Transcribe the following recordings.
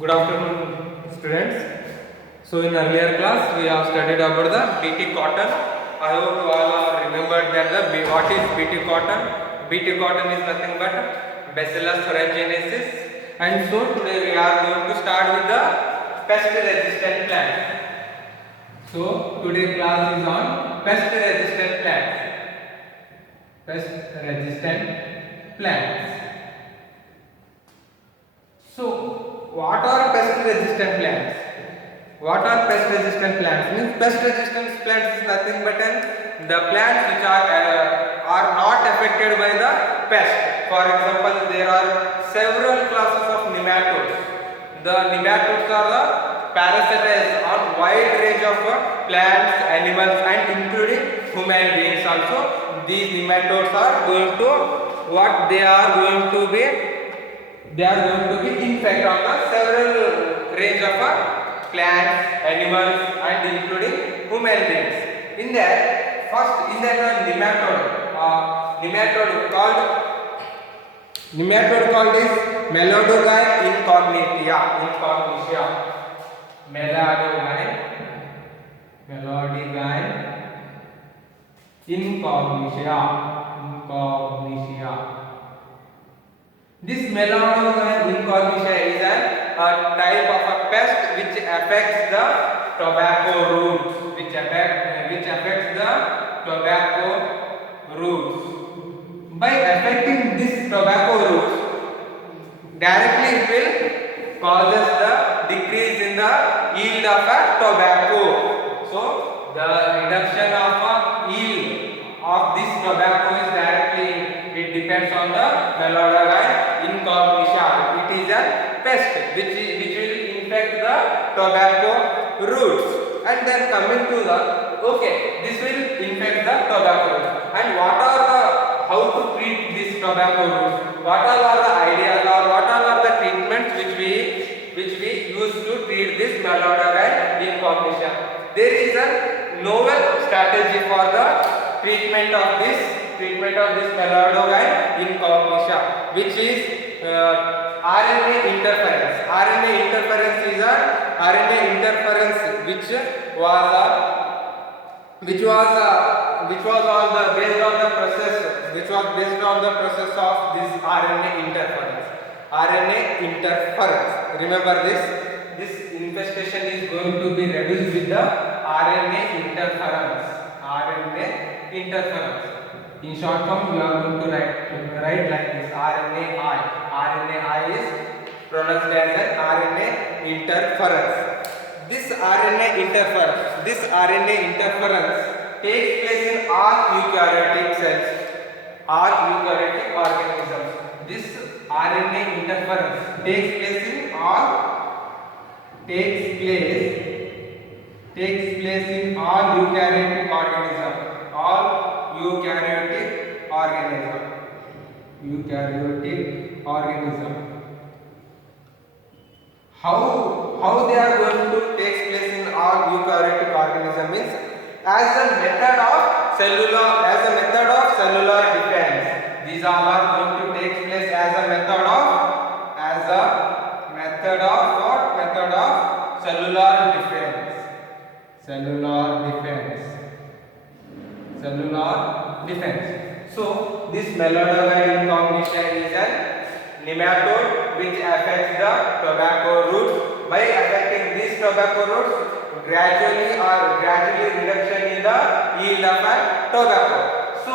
Good afternoon, students. So, in earlier class, we have studied about the BT cotton. I hope you all have remembered that what is BT cotton. BT cotton is nothing but Bacillus thuringiensis. And so, today we are going to start with the pest resistant plants. So, today class is on pest resistant plants. Pest resistant plants. So, what are pest resistant plants? What are pest resistant plants? Means pest resistant plants is nothing but the plants which are not affected by the pest. For example, there are several classes of nematodes. The nematodes are the parasitics on wide range of plants, animals, and including human beings also. These nematodes are going to what they are going to infect on the several range of plants, animals, and including human beings. In that, first in that nematode called is Melodogyne incognitia. Melodogyne incognitia. This Melodogyne incognitia is a type of a pest which affects the tobacco roots. Which affects the tobacco roots. By affecting this tobacco roots, directly it will causes the decrease in the yield of a tobacco. So the reduction of a yield of this tobacco is directly it depends on the Melodogyne incognitia. It is a pest which will infect the tobacco roots. And then coming to the this will infect the tobacco roots. And how to treat this tobacco roots? What all are the ideas or what all are the treatments which we use to treat this Melodogyne incognitia? There is a novel strategy for the treatment of this Melodogyne incognitia, which is RNA interference. RNA interference is a RNA interference which was based on the process of this RNA interference. Remember this infestation is going to be reduced with the RNA interference. In short form, we are going to write like this: RNAi. RNAi is pronounced as an RNA interference. This RNA interference takes place in all eukaryotic cells, all eukaryotic organisms. This RNA interference takes place in all eukaryotic organisms. How they are going to take place in all eukaryotic organisms means as a method of cellular defense. These all are going to take place as a method of cellular defense. So this Melodogyne incognitia is a nematode which affects the tobacco roots. By affecting these tobacco roots, gradually reduction in the yield of a tobacco. So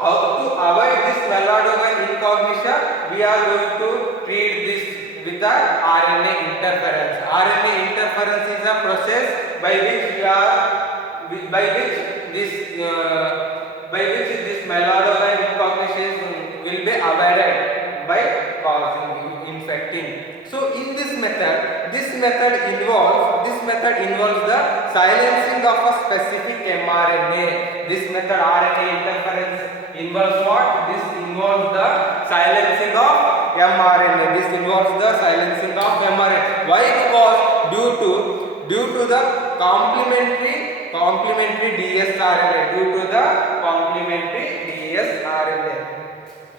how to avoid this Melodogyne incognitia? We are going to treat this with the RNA interference. RNA interference is a process by which this Melodogyne incognitia will be avoided by infecting. So in this method involves the silencing of a specific mRNA. This method RNA interference involves what? This involves the silencing of mRNA. Why? Because due to the complementary dsRNA.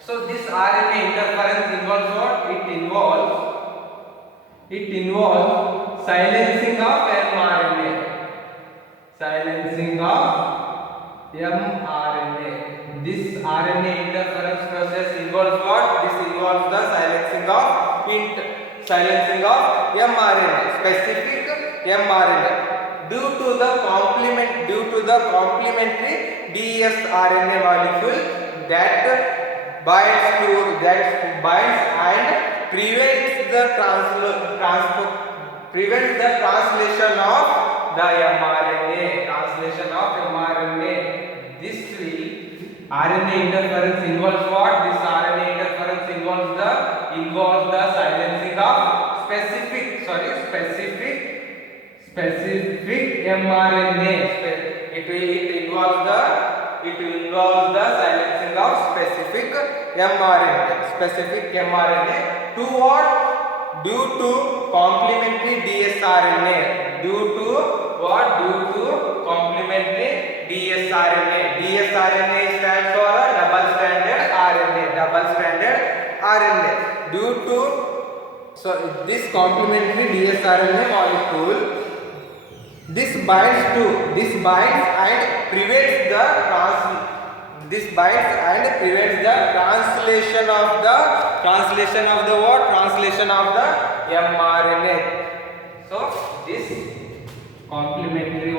So this RNA interference involves what? It involves It involves silencing of mRNA. Silencing of mRNA. This RNA interference process involves what? This involves the silencing of mRNA, specific mRNA, due to the complementary dsRNA molecule that binds and prevents the translation of the mRNA. This RNA interference involves what? This RNA interference involves the silencing of specific mRNA. It involves the silencing of specific mRNA to what? Due to complementary dsRNA. Due to complementary dsRNA. dsRNA stands for a double stranded RNA. Due to this complementary dsRNA molecule, this binds and prevents the translation of the mRNA. So this complementary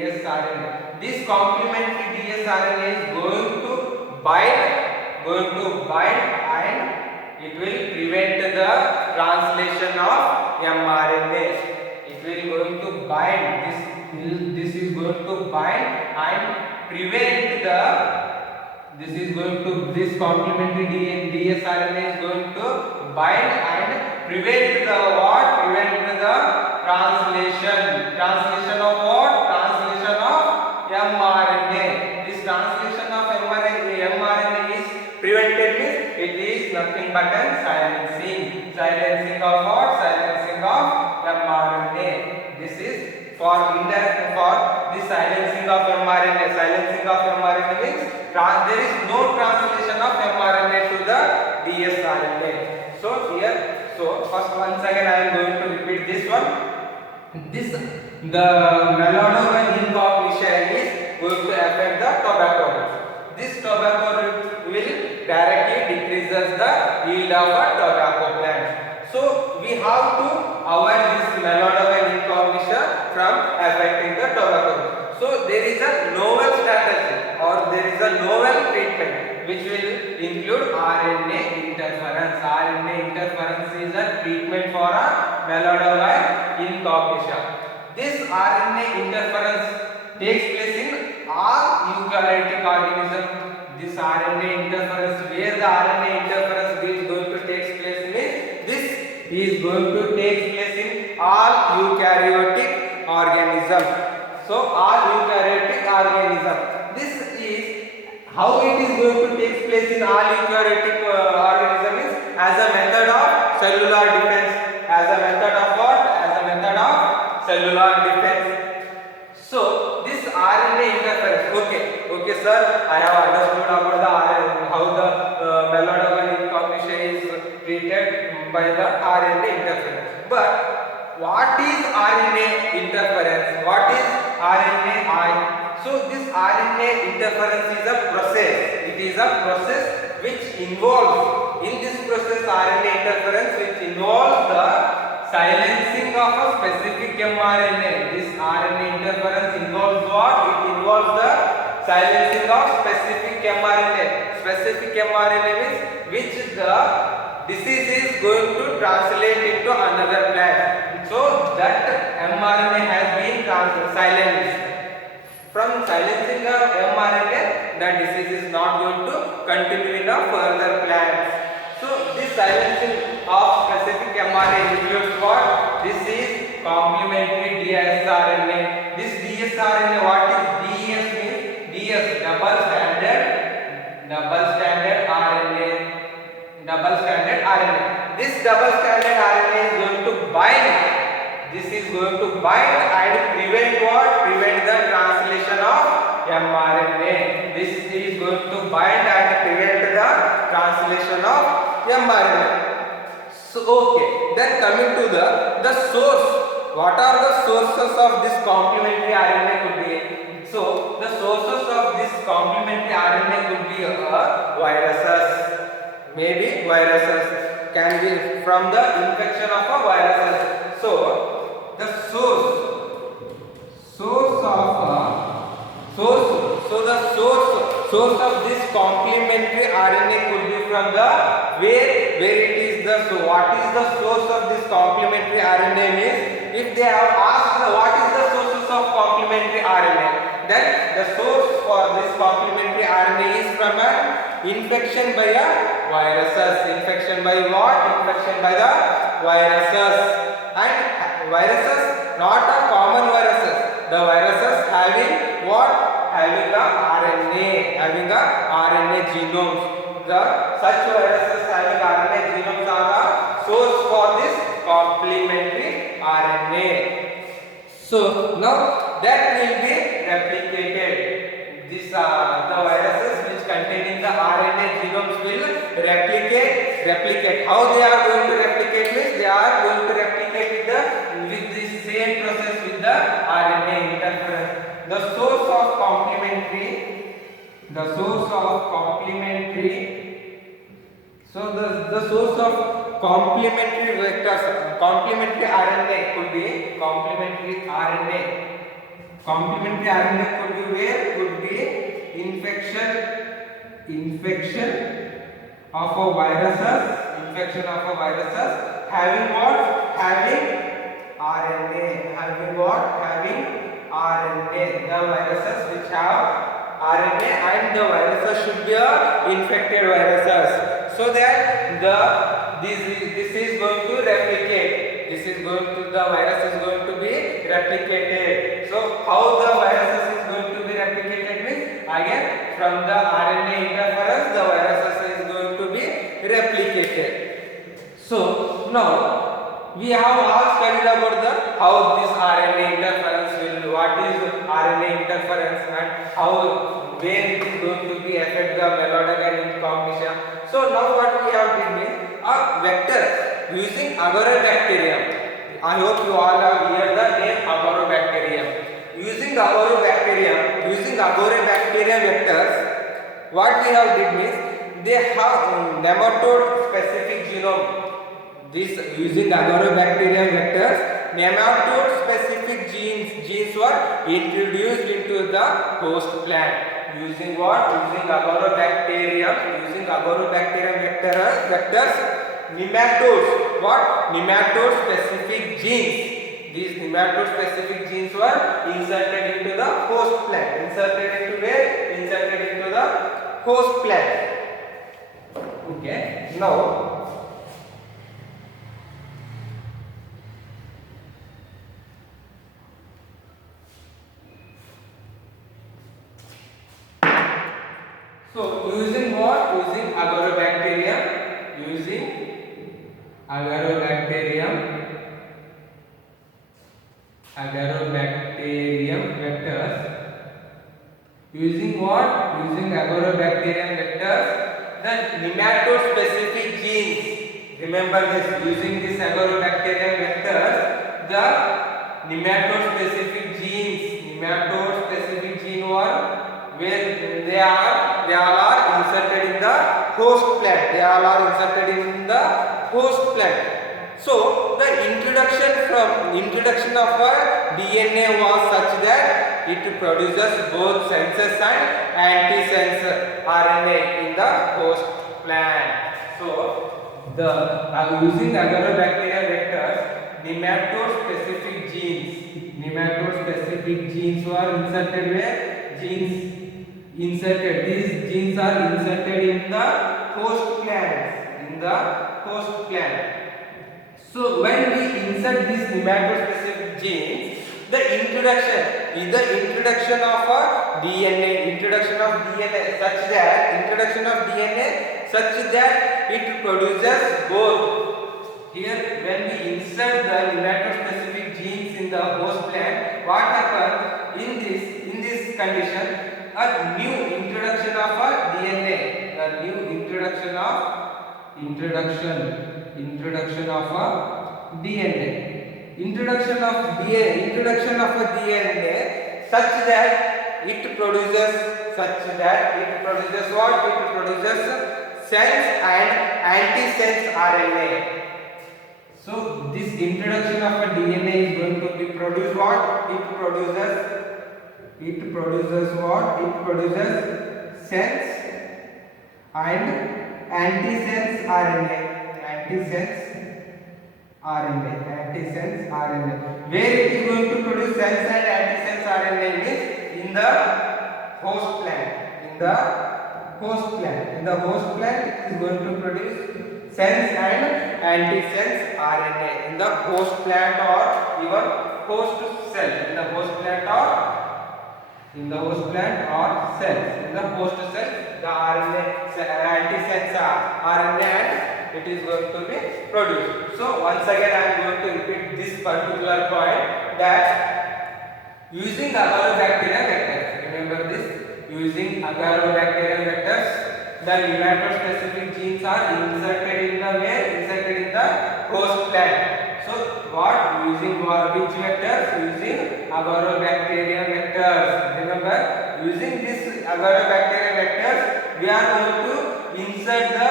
dsRNA. This complementary dsRNA is going to bind and it will prevent the translation of mRNA. It will going to bind. This is going to bind and prevent this complementary dsRNA is going to bind and prevent the translation of what? Translation of mRNA. This translation of mRNA is prevented, means it is nothing but a silencing of what? Silencing of mRNA. This is for this silencing of mRNA. Silencing of mRNA means there is no translation of mRNA to the dsRNA. So first once again I am going to repeat this one. The Melonovan incognitia is going to affect the tobacco root. This tobacco root will directly decreases the yield of a tobacco plant. So we have to avoid this Melonovan incognitia from affecting the tobacco root. So there is a novel strategy or there is a novel treatment which will include RNA interference. RNA interference is a treatment for a Melonovan incognitia. This RNA interference takes place in all eukaryotic organisms. This RNA interference, where the RNA interference is going to take place means this is going to take place in all eukaryotic organisms. So all eukaryotic organisms. This is how it is going to take place in all eukaryotic organisms is as a method of cellular defense. As a method of what? As a method of cellular defense. So this RNA interference. Okay sir, I have understood about the how the Melonovan incognitia is treated by the RNA interference. But what is RNA interference? What is RNAi? So this RNA interference is a process. It is a process which involves, in this process RNA interference which involves the silencing of a specific mRNA. This RNA interference involves what? It involves the silencing of specific mRNA. Specific mRNA means which the disease is going to translate into another plant. So that mRNA has been silenced. From silencing of mRNA, the disease is not going to continue in a further plants. So this silencing of specific mRNA includes what? This is complementary dsRNA. This dsRNA, what is DS means? DS, double stranded RNA. This double stranded RNA is going to bind. This is going to bind and prevent what? Prevent the translation of mRNA. Okay, then coming to the source. What are the sources of this complementary RNA could be? So the sources of this complementary RNA could be viruses. Maybe viruses can be from the infection of a viruses. So the source of source so the source of this complementary RNA could be from the where it is the so what is the source of this complementary RNA means if they have asked what is the sources of complementary RNA, then the source for this complementary RNA is from an infection by a viruses. Infection by what? Infection by the viruses. And viruses not a common viruses. The viruses having what? Having a RNA, having a RNA genomes. The such viruses having RNA genomes are the source for this complementary RNA. So now that will be replicated. This the viruses which containing the RNA genomes will replicate. How they are going to replicate means they are going to replicate with this same process with the RNA interference. The source of complementary so the source of complementary vectors, complementary RNA could be complementary RNA could be where? Could be infection of a viruses having what? Having RNA. The viruses which have RNA and the viruses should be infected viruses, so that this is going to replicate. The virus is going to be replicated. So how the viruses is going to be replicated means again from the RNA interference the viruses is going to be replicated. So now we have all studied about how this RNA interference will, what is RNA interference and how when it is going to be affect the melanogaster in cognition. So now what we have did is a vector using Agarobacterium. I hope you all have heard the name Agarobacterium. Using Agarobacterium vectors, what we have did means they have nematode specific genome. This using Agarobacterium vectors, nematode specific genes were introduced into the host plant. Using what? Using Agarobacterium vectors, nematodes. What? Nematode specific genes. These nematode specific genes were inserted into the host plant. Inserted into the host plant. Okay. Now so using what? Using Agarobacterium vectors. Using what? Using Agarobacterium vectors, the nematode specific genes. Remember this. Using this Agarobacterium vectors, the nematode specific genes were where they all are inserted in the host plant. So the introduction of a DNA was such that it produces both sense and antisense RNA in the host plant. So the using Agarobacterium vectors, nematode specific genes were inserted where? These genes are inserted in the host plant. So when we insert these nematode specific genes, the introduction of a DNA such that it produces both. Here when we insert the nematode specific genes in the host plant, what happens in this condition? A new introduction of a DNA, Introduction of a DNA. Introduction of a DNA such that it produces what? It produces sense and antisense RNA. So this introduction of a DNA is going to be produce what? It produces what? It produces sense and antisense RNA. Antisense RNA. Where it is going to produce sense and antisense RNA is in the host plant. In the host plant it is going to produce sense and antisense RNA in the host plant or even host cell. In the host plant or cells. In the host cell, the RNA antisense RNA and it is going to be produced. So once again I am going to repeat this particular point, that using agarobacterium vectors, remember this, using agarobacterium vectors, the nematode-specific genes are inserted in the host plant. So what? Using which vectors? Using agarobacterium vectors. Remember, using this agarobacterium vectors, we are going to insert the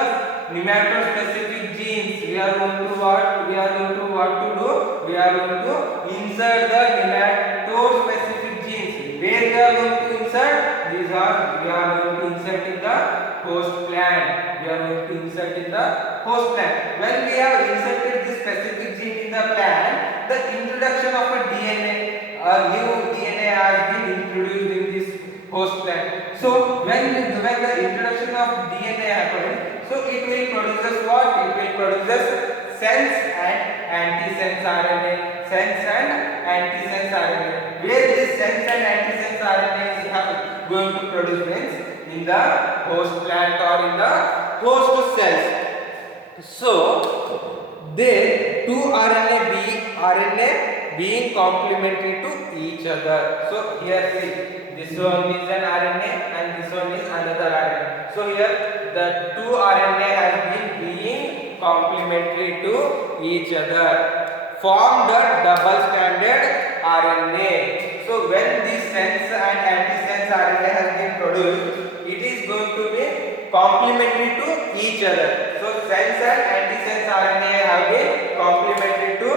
nematode-specific genes. We are going to insert the nematode-specific genes. Where we are going to insert? We are going to insert in the host plant. When we have inserted this specific gene in the plant, the introduction of a DNA, a new DNA has been introduced in this host plant. So when the introduction of DNA happens, so it will produce what? It will produce sense and antisense RNA. Where this sense and antisense RNA is going to produce means in the host plant or in the host cells. So they two RNA being complementary to each other. So here see, this one is an RNA and this one is another RNA. So here the two RNA has been being complementary to each other, form the double stranded RNA. So when this sense and antisense RNA has been produced, it is going to be complementary to each other. So sense and antisense RNA have been complementary to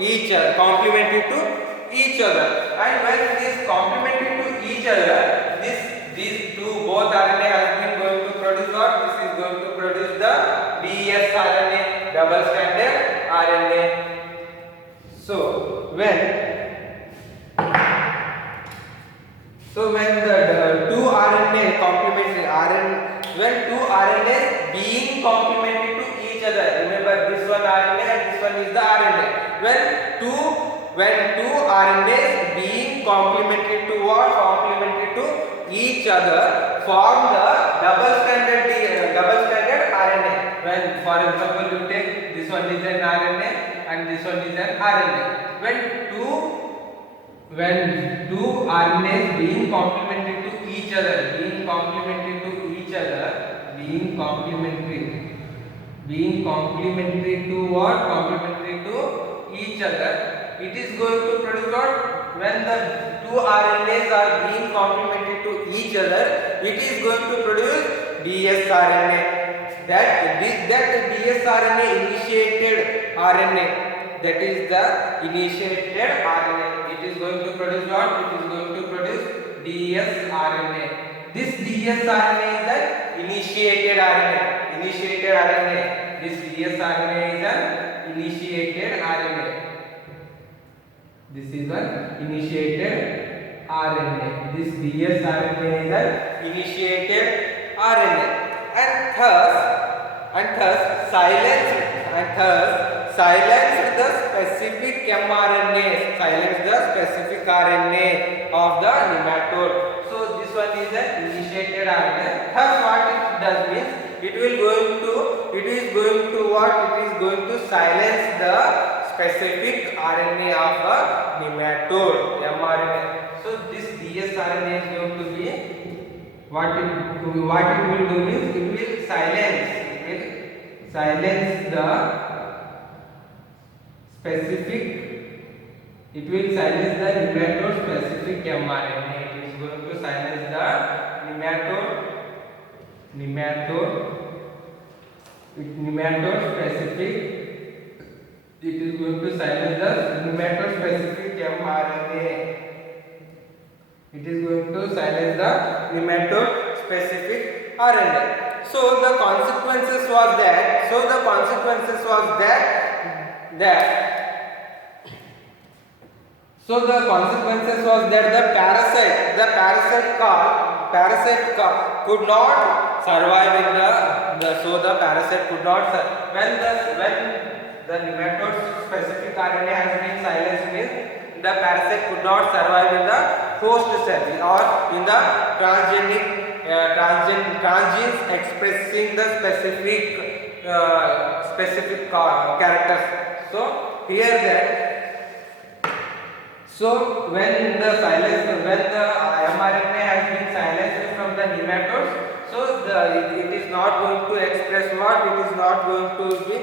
each other. And when it is complementary to each other, these two both RNA has been going to produce what? This is going to produce the dsRNA, double stranded RNA. So when the two RNA complementary when two RNAs being complementary to each other, remember this one RNA and this one is the RNA. When two RNAs being complementary to what? Complementary to each other, form the double stranded RNA. When for example you take this one is an RNA and this one is an RNA. When two RNAs being complementary to each other, being complementary to what? Complementary to each other, it is going to produce what? When the two RNAs are being complementary to each other, it is going to produce dsRNA. That dsRNA initiated RNA, that is the initiated RNA. It is going to produce what? It is going to produce dsRNA. This dsRNA is an initiated RNA. This dsRNA is an initiated RNA. This is an initiated RNA. This dsRNA is an initiated RNA, and thus silence the specific mRNA, of the nematode. So this one is an initiated RNA. Thus what it does means, it is going to silence the specific RNA of a nematode, mRNA. So this dsRNA is going to be what it will do means, it will silence the specific, it will silence the nematode specific mRNA. It is going to silence the nematode specific, it is going to silence the nematode specific mRNA. It is going to silence the nematode specific RNA. So the consequences was that the parasite could not survive in the parasite could not when the nematode specific RNA has been silenced, means the parasite could not survive in the host cell or in the transgenes expressing the specific characters. So here that when the mRNA has been silenced from the nematodes, so it is not going to express what, it is not going to be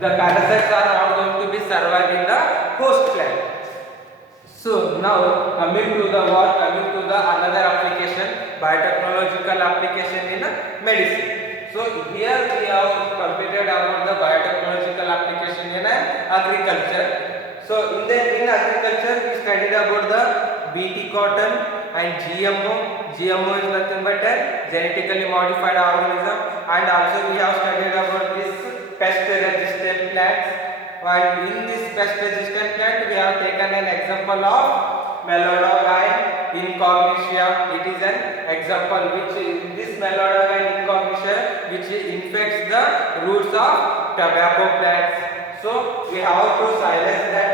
the parasites are not going to be survive in the host plant. So now coming to the another application, biotechnological application in medicine. So here we have completed about the biotechnological application in agriculture. So in agriculture we studied about the BT cotton and GMO. GMO is nothing but a genetically modified organism, and also we have studied about this pest resistant plants. While in this pest resistant plant we have taken an example of Melodogyne incognitia. It is an example which this Melodogyne incognitia which infects the roots of tobacco plants. So we have to silence that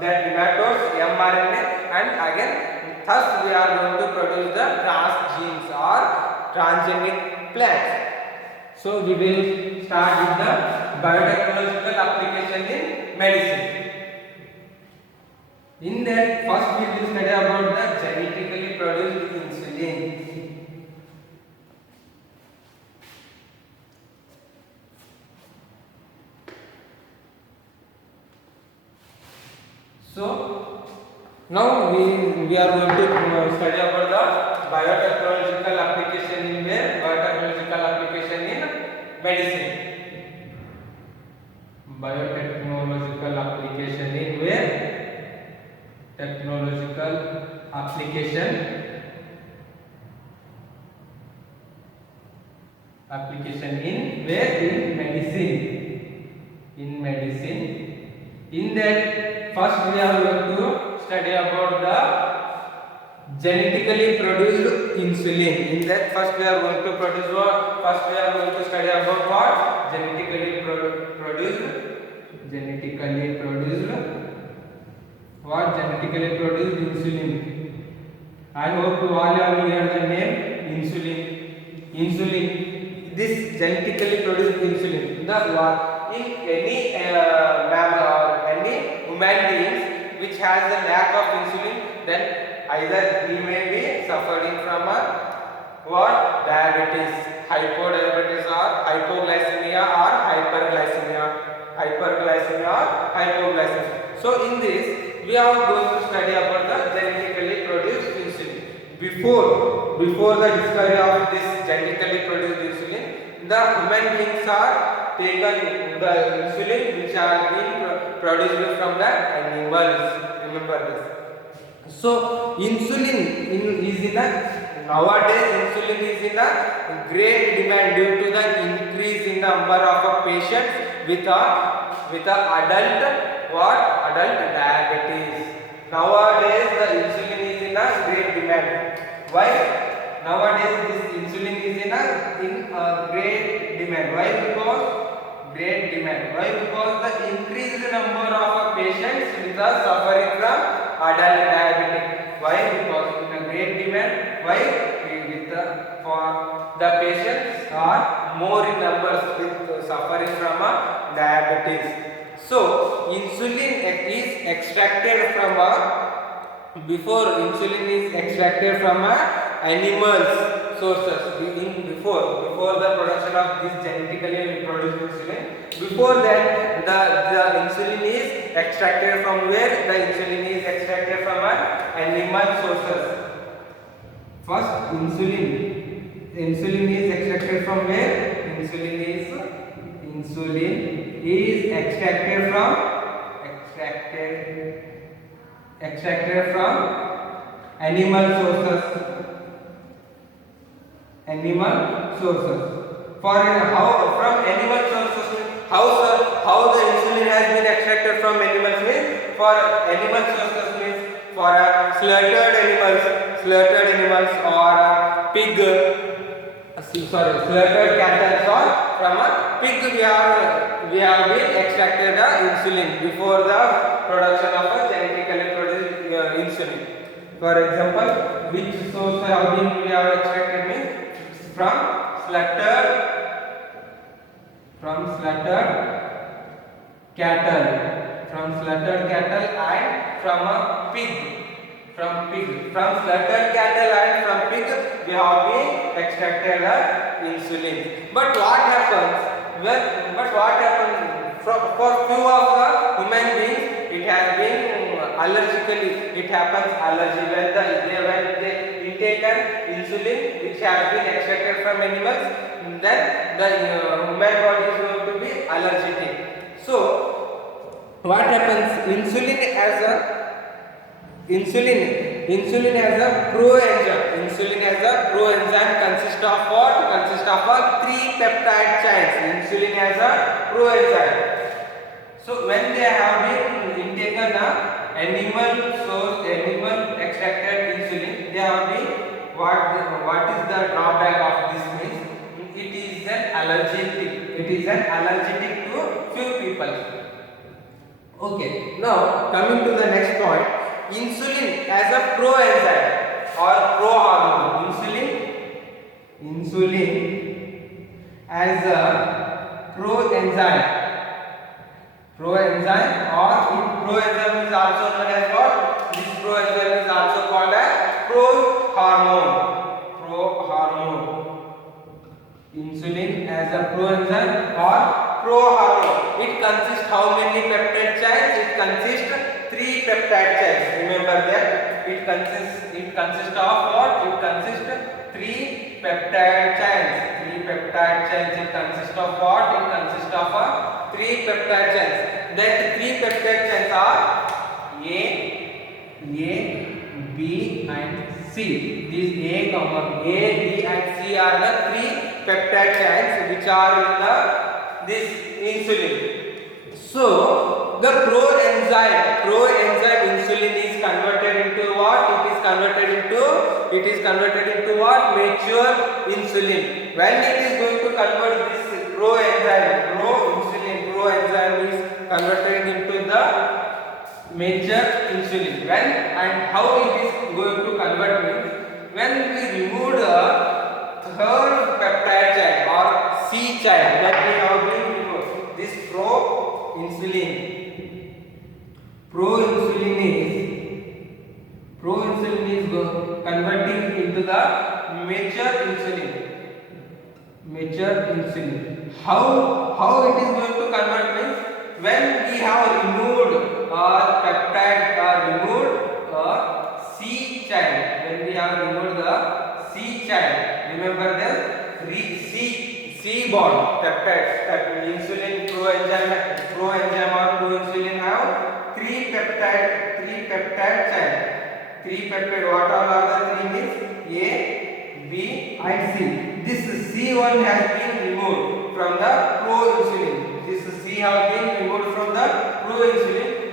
nematodes mRNA, and again thus we are going to produce the transgenes or transgenic plants. So we will start with the biotechnological application in medicine. In that, first we will study about the genetically produced insulin. So now we are going to study about the biotechnological application in medicine. Biotechnological application in where? Technological application in where? In medicine. In that, first we are going to study about the genetically produced insulin. In that, first we are going to study about what? Genetically produced insulin. I hope you all have heard the name insulin. This genetically produced insulin, in any mammal or any human beings which has a lack of insulin, then either he may be suffering from diabetes, hypodiabetes, or hypoglycemia or hyperglycemia. So in this we are going to study about the genetically produced insulin. Before the discovery of this genetically produced insulin, the human beings are taken the insulin which are being produced from the animals. Remember this. So insulin nowadays insulin is in a great demand due to the increase in number of patients with adult diabetes. Nowadays the insulin is in a great demand. Why? Nowadays this insulin is in great demand. Why? Because the increased number of patients with suffering from adult diabetes. Why? Because in a great demand. Why? For the patients are more in numbers with suffering from diabetes. So insulin is extracted from animals. sources. Before the production of this genetically produced insulin, before that the insulin is extracted from where? The insulin is extracted from an animal sources. First, insulin is extracted from where? Insulin is extracted from animal sources. For how from animal sources, how the insulin has been extracted from animals means, for animal sources means for slaughtered animals or pig, slaughtered cattle or from a pig we have been extracted the insulin before the production of a genetically produced insulin. For example, which source we have extracted means from slaughtered cattle, and from a pig. From slaughtered cattle and from pig we have been extracted the insulin. But what happens for few of the human beings, it has been allergically, it happens allergy when they intake an insulin which has been extracted from animals, then the human body is going to be allergic. So what happens? Insulin has a proenzyme. Insulin has a proenzyme consists of what? Consists of 3 peptide chains. Insulin has a proenzyme. So when they have been intaken animal extracted insulin, they have been what is the drawback of this means? It is an allergic to few people. Okay, now coming to the next point, insulin as a proenzyme or prohormone. Insulin as a proenzyme or proenzyme is also known as what? This proenzyme is also called as prohormone. Insulin as a proenzyme or prohormone. It consists how many peptide chains? It consists 3 peptide chains. Remember that it consists of what? It consists 3 peptide chains. It consists of what? It consists of 3 peptide chains. That 3 peptide chains are A, B and C. These A, B and C are the 3 peptide chains which are in this insulin. So the proenzyme insulin is converted into what? It is converted into what? Mature insulin. When it is going to convert this proenzyme is converted into the mature insulin. When and how it is going to convert means, when we remove the third peptide chain or C chain that we have been removed, this proinsulin is converting into the mature insulin. How it is going to convert means, when we have removed peptide or removed C chain, remember the C bond peptide. Insulin proenzyme or proinsulin have 3 peptide chain. 3 peptide. What all are the 3 means? A, B and C. This C1 has been removed from the proinsulin.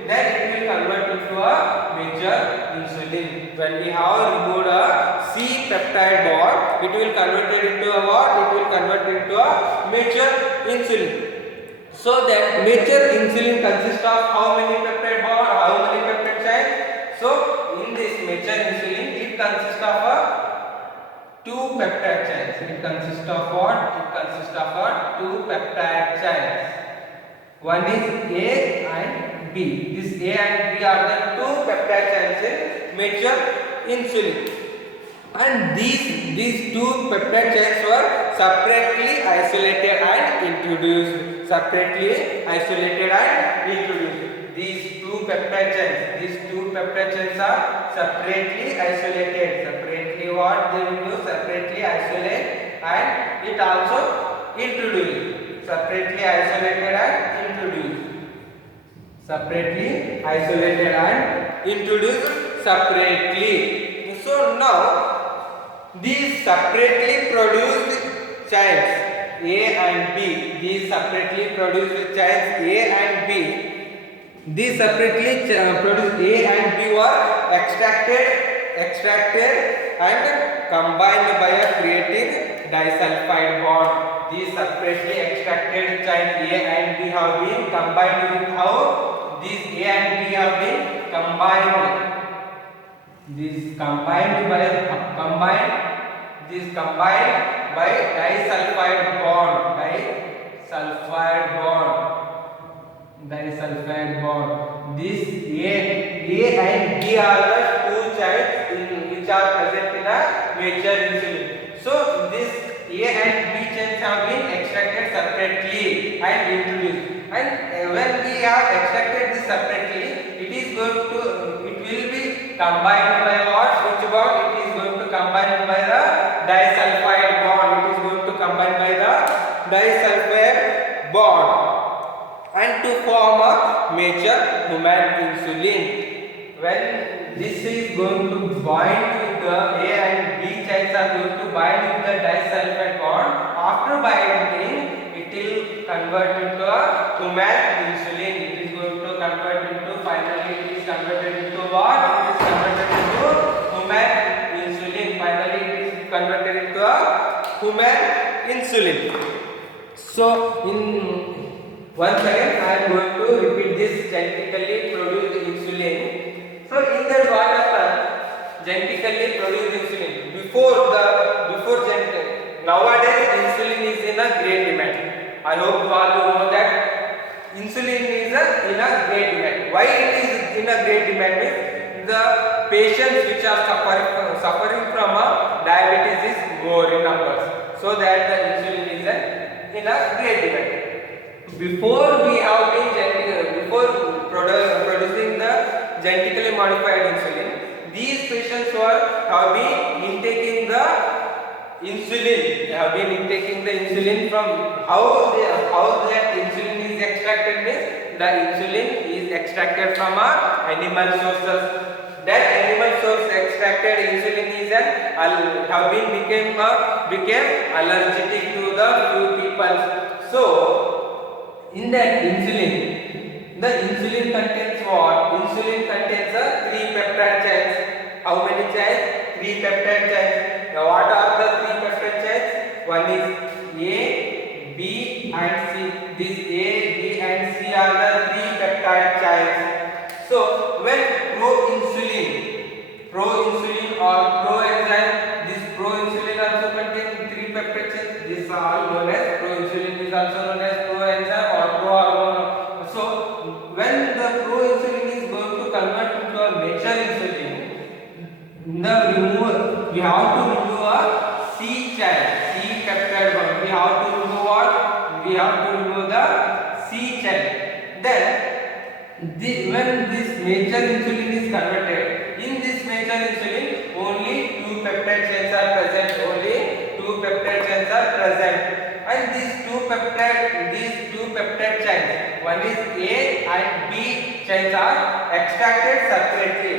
Then it will convert into a mature insulin. When we have removed a C peptide bond, it will convert it into a what? It will convert into a mature insulin. So that mature insulin consists of how many peptide bond, how many peptide chains? So in this mature insulin, it consists of 2 peptide chains. It consists of what? It consists of 2 peptide chains. One is A and B. This A and B are the 2 peptide chains in mature insulin. and these two peptide chains were separately isolated and introduced. Separately isolated and introduced. These two peptide chains are separately isolated. Separately what they will do? Separately isolate and it also introduce. Separately isolated and introduced. Separately isolated and introduced separately. So now these separately produced chains A and B, these separately produced chains A and B, these separately produced A and B were extracted and combined by creating disulfide bond. These separately extracted chain A and B have been combined with how? These A and B have been combined. This combined by disulfide bond. This A and B are the two chains which are present in a mature insulin. So this A and B chains have been extracted separately and introduced. And when we have extracted this separately, it will be combined by what? Which bond? It is going to combine by the disulfide bond. It is going to combine by the disulfide bond and to form a mature human insulin. When this is going to bind with the A and B chains are going to bind with the disulfide bond. After binding, it will convert into a human insulin. It is going to convert into, finally it is converted into what? It is converted into human insulin. Finally it is converted into a human insulin. So once again I am going to repeat this genetically produced insulin. So in that what happens? Genetically produced insulin. Nowadays insulin is in a great demand. I hope you all know that insulin is in a great demand. Why it is in a great demand means the patients which are suffering from a diabetes is more in numbers. So that the insulin is in a great demand. Before we have been producing the genetically modified insulin, these patients have been intaking the insulin. They have been intaking the insulin from how that insulin is extracted means the insulin is extracted from animal sources. That animal source extracted insulin is became allergic to the few people. So in that insulin, the insulin contains what? Insulin contains 3 peptide chains. How many chains? 3 peptide chains. Now what are the 3 peptide chains? One is A, B and C. These A, B and C are the 3 peptide chains. So when proinsulin or proenzyme, this proinsulin also contains 3 peptide chains. This is all known as proinsulin, is also known as proenzyme or prohormone. So when the proinsulin is going to convert into a mature insulin, we have to remove a C chain, C peptide bond. We have to remove what? We have to remove the C chain. Then when this mature insulin is converted, in this mature insulin only 2 peptide chains are present. And these two peptide chains, one is A and B chains are extracted separately.